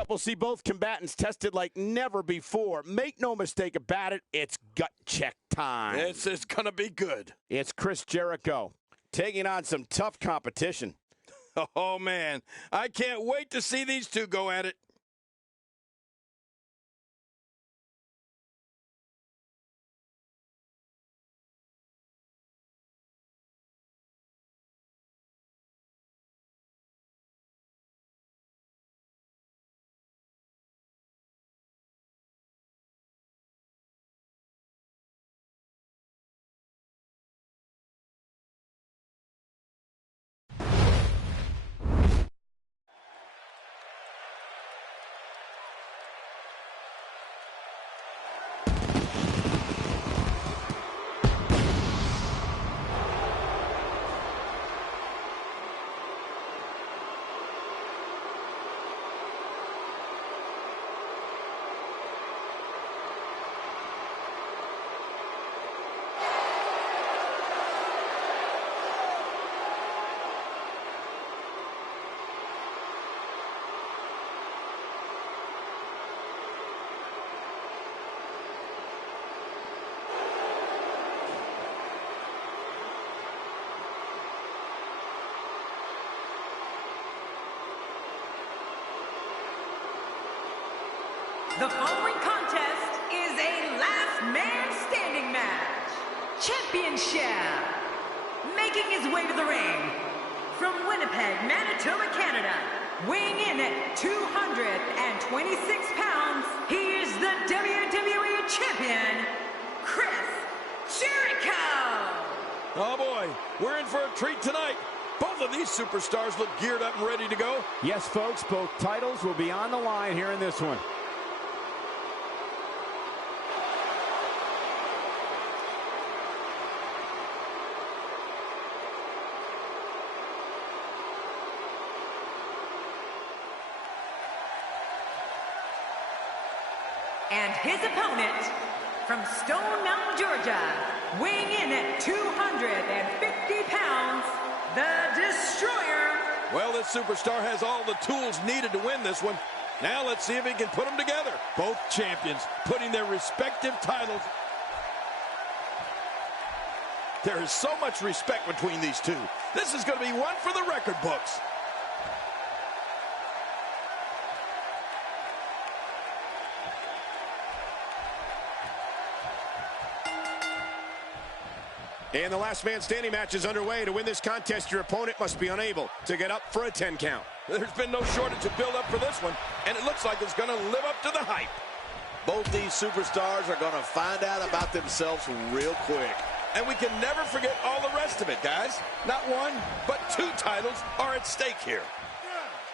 up, we'll see both combatants tested like never before. Make no mistake about it, it's gut check time. This is going to be good. It's Chris Jericho taking on some tough competition. Oh, man. I can't wait to see these two go at it. The following contest is a last man standing match. Championship. Making his way to the ring from Winnipeg, Manitoba, Canada. Weighing in at 226 pounds, he is the WWE Champion, Chris Jericho. Oh, boy. We're in for a treat tonight. Both of these superstars look geared up and ready to go. Yes, folks, both titles will be on the line here in this one. And his opponent, from Stone Mountain, Georgia, weighing in at 250 pounds, the Destroyer. Well, this superstar has all the tools needed to win this one. Now let's see if he can put them together. Both champions putting their respective titles. There is so much respect between these two. This is going to be one for the record books. And the last man standing match is underway. To win this contest, your opponent must be unable to get up for a 10 count. There's been no shortage of build-up for this one, and it looks like it's going to live up to the hype. Both these superstars are going to find out about themselves real quick. And we can never forget all the rest of it, guys. Not one, but two titles are at stake here.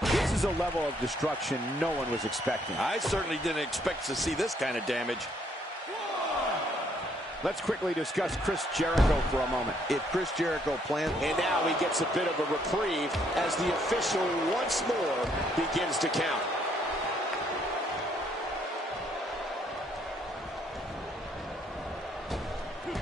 This is a level of destruction no one was expecting. I certainly didn't expect to see this kind of damage. Let's quickly discuss Chris Jericho for a moment. If Chris Jericho plans... And now he gets a bit of a reprieve as the official once more begins to count.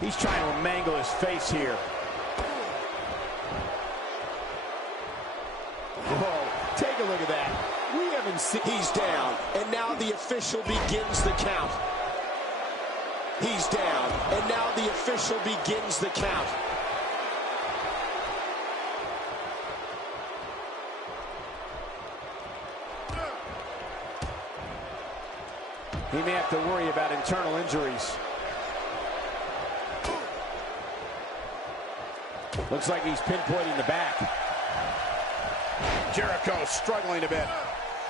He's trying to mangle his face here. Whoa, take a look at that. We haven't seen... He's down, and now the official begins the count. He's down, and now the official begins the count. He may have to worry about internal injuries. Looks like he's pinpointing the back. Jericho struggling a bit.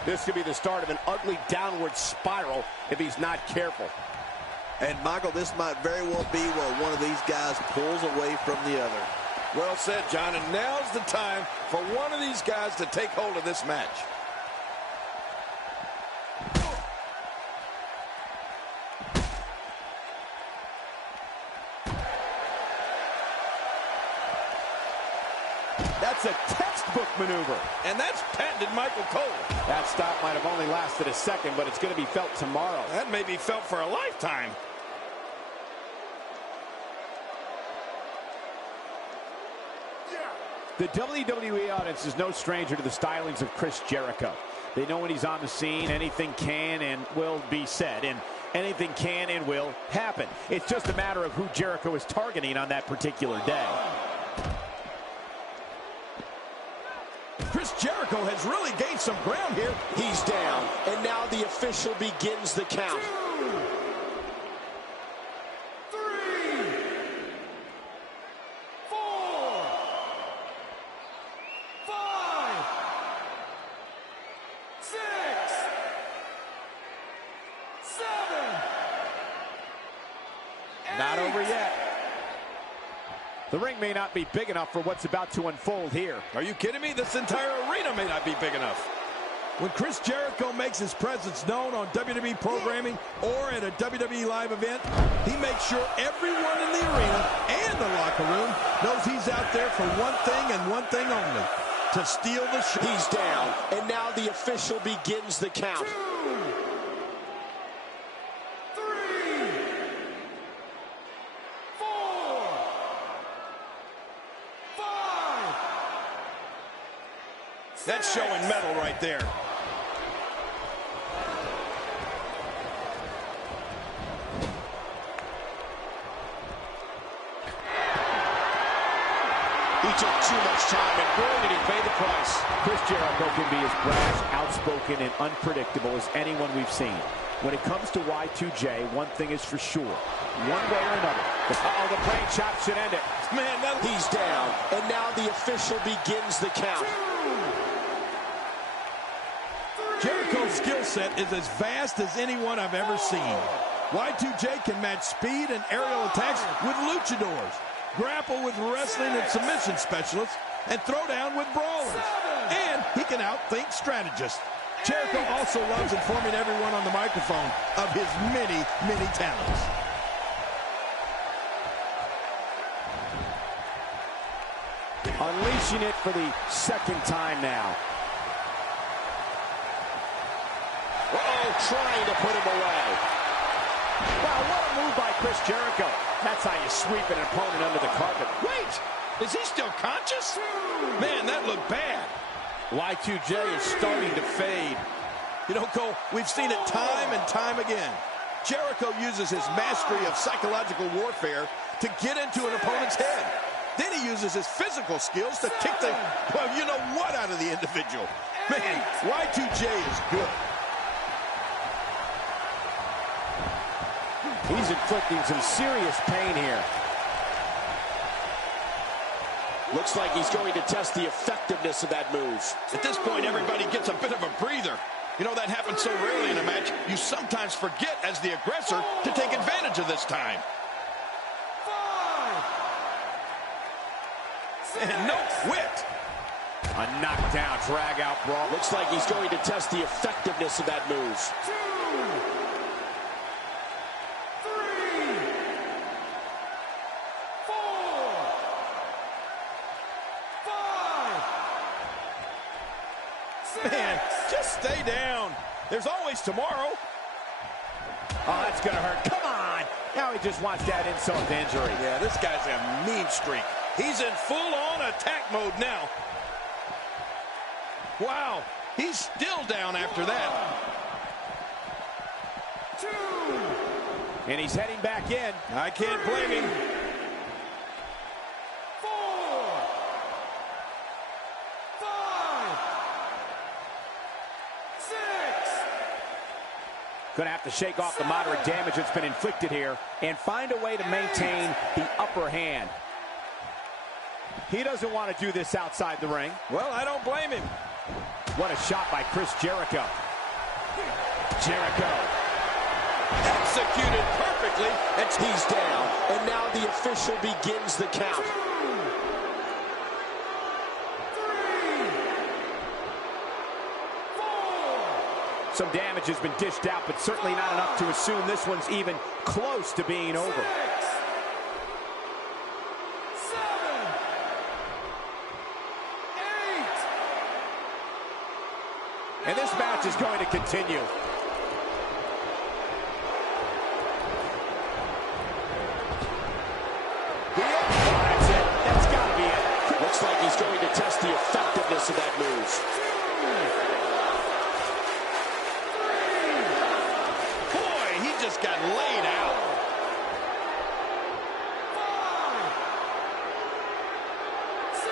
This could be the start of an ugly downward spiral if he's not careful. And, Michael, this might very well be where one of these guys pulls away from the other. Well said, John, and now's the time for one of these guys to take hold of this match. That's a textbook maneuver. And that's patented Michael Cole. That stop might have only lasted a second, but it's going to be felt tomorrow. That may be felt for a lifetime. The WWE audience is no stranger to the stylings of Chris Jericho. They know when he's on the scene, anything can and will be said, and anything can and will happen. It's just a matter of who Jericho is targeting on that particular day. Chris Jericho has really gained some ground here. He's down, and now the official begins the count. 2, 3, 4, 5, 6, 7. Not over yet. The ring may not be big enough for what's about to unfold here. Are you kidding me? This entire arena may not be big enough. When Chris Jericho makes his presence known on WWE programming or at a WWE live event, he makes sure everyone in the arena and the locker room knows he's out there for one thing and one thing only, to steal the show. He's down, and now the official begins the count. 2, 3, 4, 5. That's showing metal right there. He took too much time, and boy, did he pay the price. Chris Jericho can be as brash, outspoken, and unpredictable as anyone we've seen. When it comes to Y2J, one thing is for sure. One way or another. Uh-oh, the brain chop should end it. Man, he's down, and now the official begins the count. Jericho's skill set is as vast as anyone I've ever seen. Y2J can match speed and aerial attacks with luchadors, grapple with wrestling and submission specialists, and throw down with brawlers. And he can outthink strategists. Jericho also loves informing everyone on the microphone of his many, many talents. Unleashing it for the second time now. Uh-oh, trying to put him away. Wow, what a move by Chris Jericho. That's how you sweep an opponent under the carpet. Wait, is he still conscious? Man, that looked bad. Y2J is starting to fade. You know, Cole, we've seen it time and time again. Jericho uses his mastery of psychological warfare to get into an opponent's head. Then he uses his physical skills to kick the, well, you know what, out of the individual. Man, Y2J is good. He's inflicting some serious pain here. Looks like he's going to test the effectiveness of that move. At this point, everybody gets a bit of a breather. You know, that happens so rarely in a match, you sometimes forget as the aggressor to take advantage of this time. 5, And no quit. A knockdown, drag-out brawl. Looks like he's going to test the effectiveness of that move. 2, 3, 4, 5, 6. Man, just stay down. There's always tomorrow. Oh, that's going to hurt. Come on. Now he just wants that insult to injury. Yeah, this guy's a mean streak. He's in full-on attack mode now. Wow, he's still down after that. 2. And he's heading back in. I can't blame him. 4, 5, 6. Going to have to shake off the moderate damage that's been inflicted here and find a way to maintain the upper hand. He doesn't want to do this outside the ring. Well, I don't blame him. What a shot by Chris Jericho. Jericho. Executed perfectly. And he's down, and now the official begins the count. 3, 4. Some damage has been dished out, but certainly not enough to assume this one's even close to being over. 6, 7, 8. And this match is going to continue. That's it. That's got to be it. Looks like he's going to test the effectiveness of that move. 2, just got laid out. 5, 6,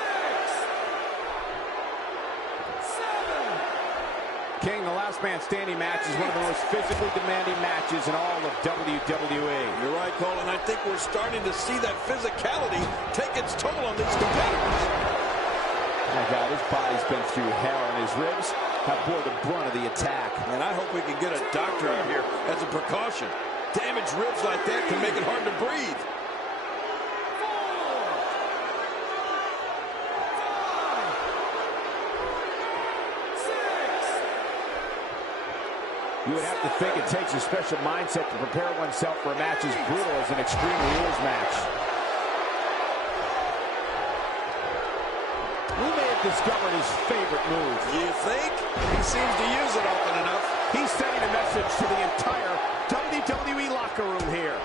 7. King, the last man standing match is one of the most physically demanding matches in all of WWE. You're right, Cole, and I think we're starting to see that physicality take its toll on these competitors. My God, his body's been through hell, and his ribs have bore the brunt of the attack. And I hope we can get a doctor out here as a precaution. Damaged ribs like that can make it hard to breathe. 4, 5, 6. You would have to think it takes a special mindset to prepare oneself for a match as brutal as an Extreme Rules match. We may have discovered his favorite move. You think? He seems to use it often enough. He's sending a message to the entire WWE locker room here.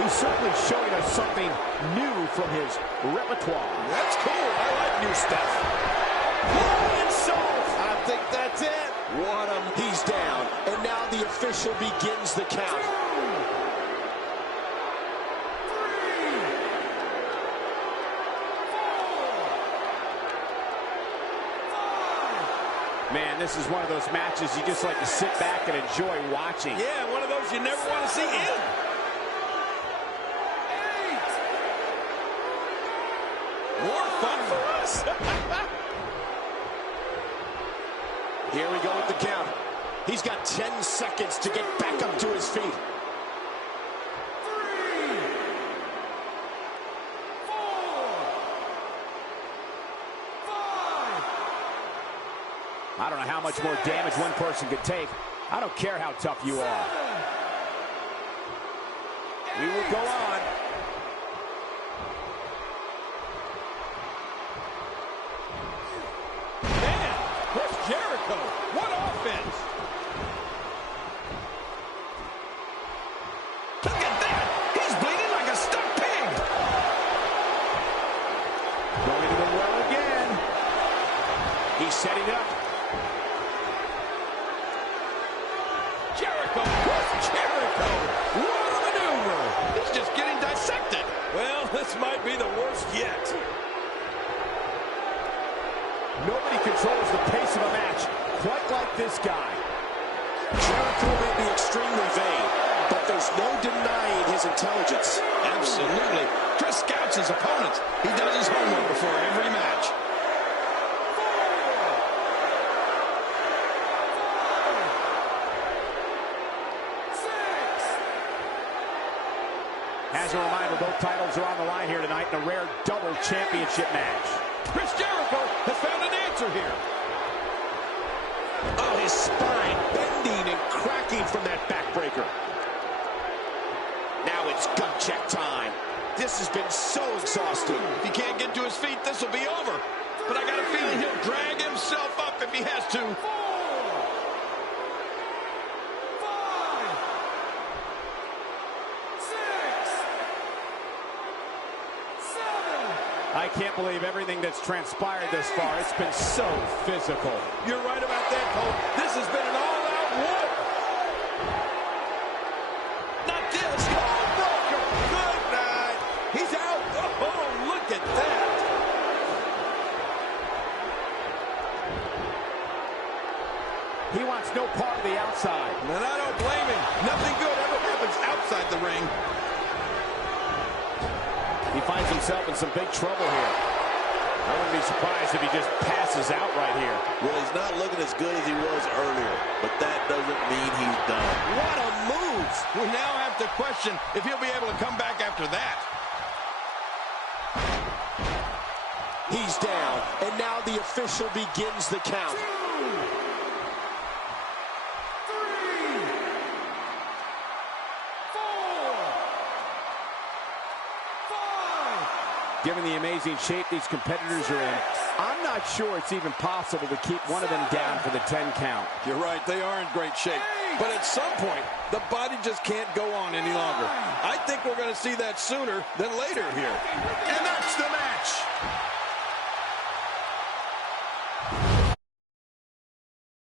He's certainly showing us something new from his repertoire. That's cool. I like new stuff. I think that's it. What a... He's down, and now the official begins the count. 2, 3, 4, 5. Man, this is one of those matches you just like to sit back and enjoy watching. Yeah, one of those you never want to see end. 8. More fun for us. Here we go with the count. He's got 10 seconds to get back up to his feet. 3, 4, 5. I don't know how much more damage one person could take. I don't care how tough you are. We will go on. Man, Chris Jericho, what offense. Look at that. He's bleeding like a stuck pig. Going to the well again. He's setting up. Jericho, Chris Jericho. What a maneuver. He's just getting dissected. Well, this might be the worst yet. Nobody controls the pace of a match quite like this guy. Jericho may be extremely vain, but there's no denying his intelligence. Absolutely. Chris scouts his opponents. He does his homework before every match. 5, 6. As a reminder, both titles are on the line here tonight in a rare double championship match. Chris Jericho has found an answer here. Oh, his spine bending and cracking from that backbreaker. Now it's gut check time. This has been so exhausting. If he can't get to his feet, this will be over. But I got a feeling he'll drag himself up if he has to. 4, 5, 6, 7. I can't believe everything that's transpired this far. It's been so physical. You're right about that, Cole. This has been an all-out war. Not this. Oh, broken. Good night. He's out. Oh, look at that. He wants no part of the outside. And I don't blame him. Nothing good ever happens outside the ring. He finds himself in some big trouble here. I wouldn't be surprised if he just passes out right here. Well, he's not looking as good as he was earlier, but that doesn't mean he's done. What a move. We now have to question if he'll be able to come back after that. He's down, and now the official begins the count. 2, 3, 4, 5. Given the amazing shape these competitors are in, I'm not sure it's even possible to keep one of them down for the 10 count. You're right, they are in great shape. But at some point, the body just can't go on any longer. I think we're going to see that sooner than later here. And that's the match.